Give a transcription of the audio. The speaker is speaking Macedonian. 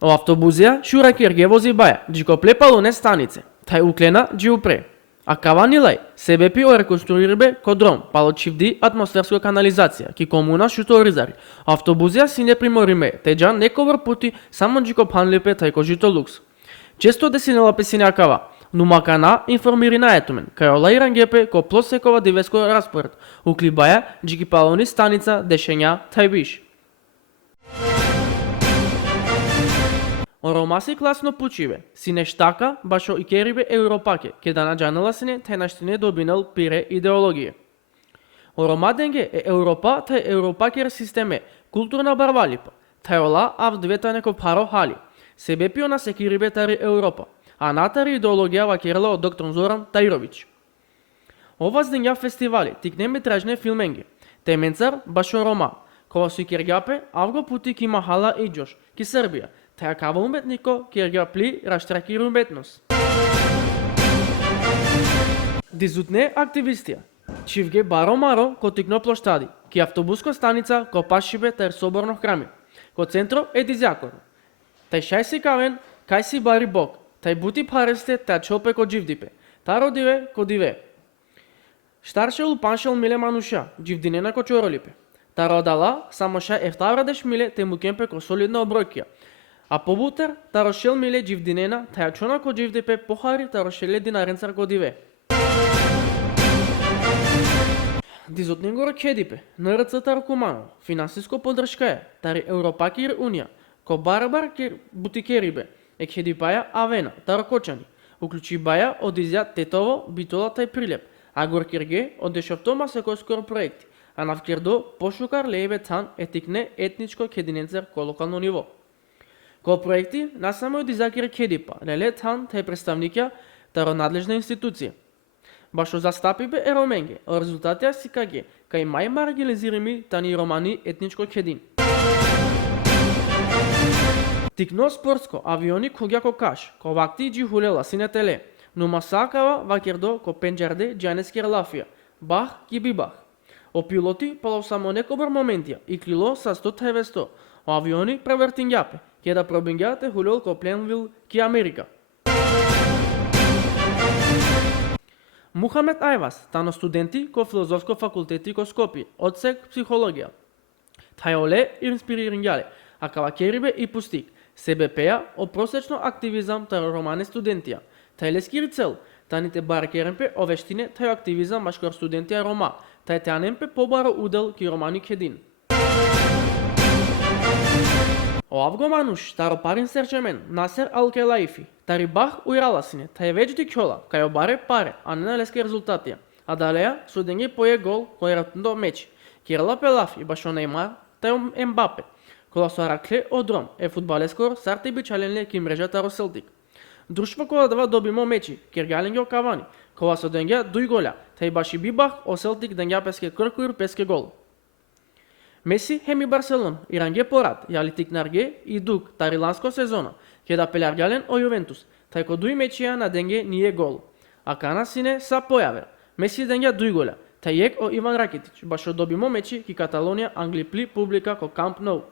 O автобузија шуракер ге вози баја, джико плепало не станице, тај уклена джи упре. А каванилај, себепи о реконструирбе кодром, пало чивди атмосферска канализација, ки комуна шуто ризари. Автобузија си не примориме, теджан нековр пути само джико панлипе тај кожито лукс. Често десинела песиня кава, но макана информири на етумен, кај ола ирангепе ко плосекова дивеско распоред, укли баја джики палони станица дешења тај биш. Оромаси класно пучиве, си нештака, башо и керибе европаке, ке да наджанала сине, тај наштине добинал пире идеологија. Оромаденге е Европа, тај европакер системе, културна барвалипа, тај ола ав двета неко паро хали, себе пиона се кирибе тари Европа, а натари идеологија вакерла од доктор Зоран Тајровиќ. Ова здења фестивали, тикнеме тражне филменге, теменцар башо Рома, кога си кергапе, авго пути ки махала и Джош, ки Србија, таја кава уметнико кергја пли раштракир уметност. Дизутне активистија, чивге баро маро ко тикно плоштади, ки автобуско станица ко пашибе тер соборно храми, ко центро е дизјакор. Тај шај си кавен, кај си бари Бог, тај бути паресте, тај чопе ко дживдипе, та родиве ко диве. Штаршел паншел миле мануша, дживдинена ко чоролипе. Та родала, само ша ефтаврадеш миле те му кемпе ко солидна обројкија. А побутер, та рошел миле дживдинена, таја чона ко дживдипе похари та рошеле динаренцар ко диве. Дизотнингор кедипе, НРЦ Таркумано, финансиско поддршка е, тари Европакир Унија, ко барбар ке бутикерибе, е кедипаја Авена, Таркочани, уклучи баја од изја Тетово, Битола тај Прилеп, а горкирге од дешавтома се кој скоро проекти, а навкирдо пошукар леебе тан етикне етничко кединенцер ко локално ниво. Ко проекти, насаме од изакир кедипа, леле тан тај представникја таро надлежна институција. Башо застапибе е роменге, о резултатија си каге, кај мај маргинализирими тани романи етничко кедин. Тикно спортско, авиони когја ко каш, ко вакти джи хулела синетеле, но масакава вакердо ко пенџарде джанескер лафија, бах ки бибах. О пилоти пало само некобар моментија и клило са 100 о авиони превертингјапе, ке да пробингјате хулел ко Пленвил ки Америка. Мухамед Ајвас, тано студенти ко филозофско факултети ко Скопје, одсек психологија. Тај оле инспирирингале, а кавакерибе и пустик, себе пеја о просечно активизам таро романе студентија. Тај лескири цел, таните баркеренпе о вештине тај активизам башкор студентија рома, тај тянемпе побаро удел ки романи кедин. О авгомануш, таро парин серчемен, Насер Алкелаифи, тари бах ујраласине, тај веќе ди кјола, кај обаре паре, а не на лески резултатија. А далеја, суденје пое гол, кој ратундо мечи. Кирла Пелаф и башо Неймар, тај Ембапе. Кола со ракле одром, е фудбалескор сарте бичаленле ки мрежата Роселтик. Друштво кола дава добимо мечи, киргаленге о кавани, кола со денге дуј голя, тај баши бибах о Селтик денга песке кркур песке гол. Меси хеми Барселон, иранге порад, јали тикнарге и дук тариланско сезона, ке да пеляргален о Јувентус, тај ко дуј мечија на денге ние гол. А кана сине са појавер, Меси денга дуј голя, тај ек о Иван Ракитич, башо добимо мечи ки Каталонија Англи пли публика ко Камп Ноу.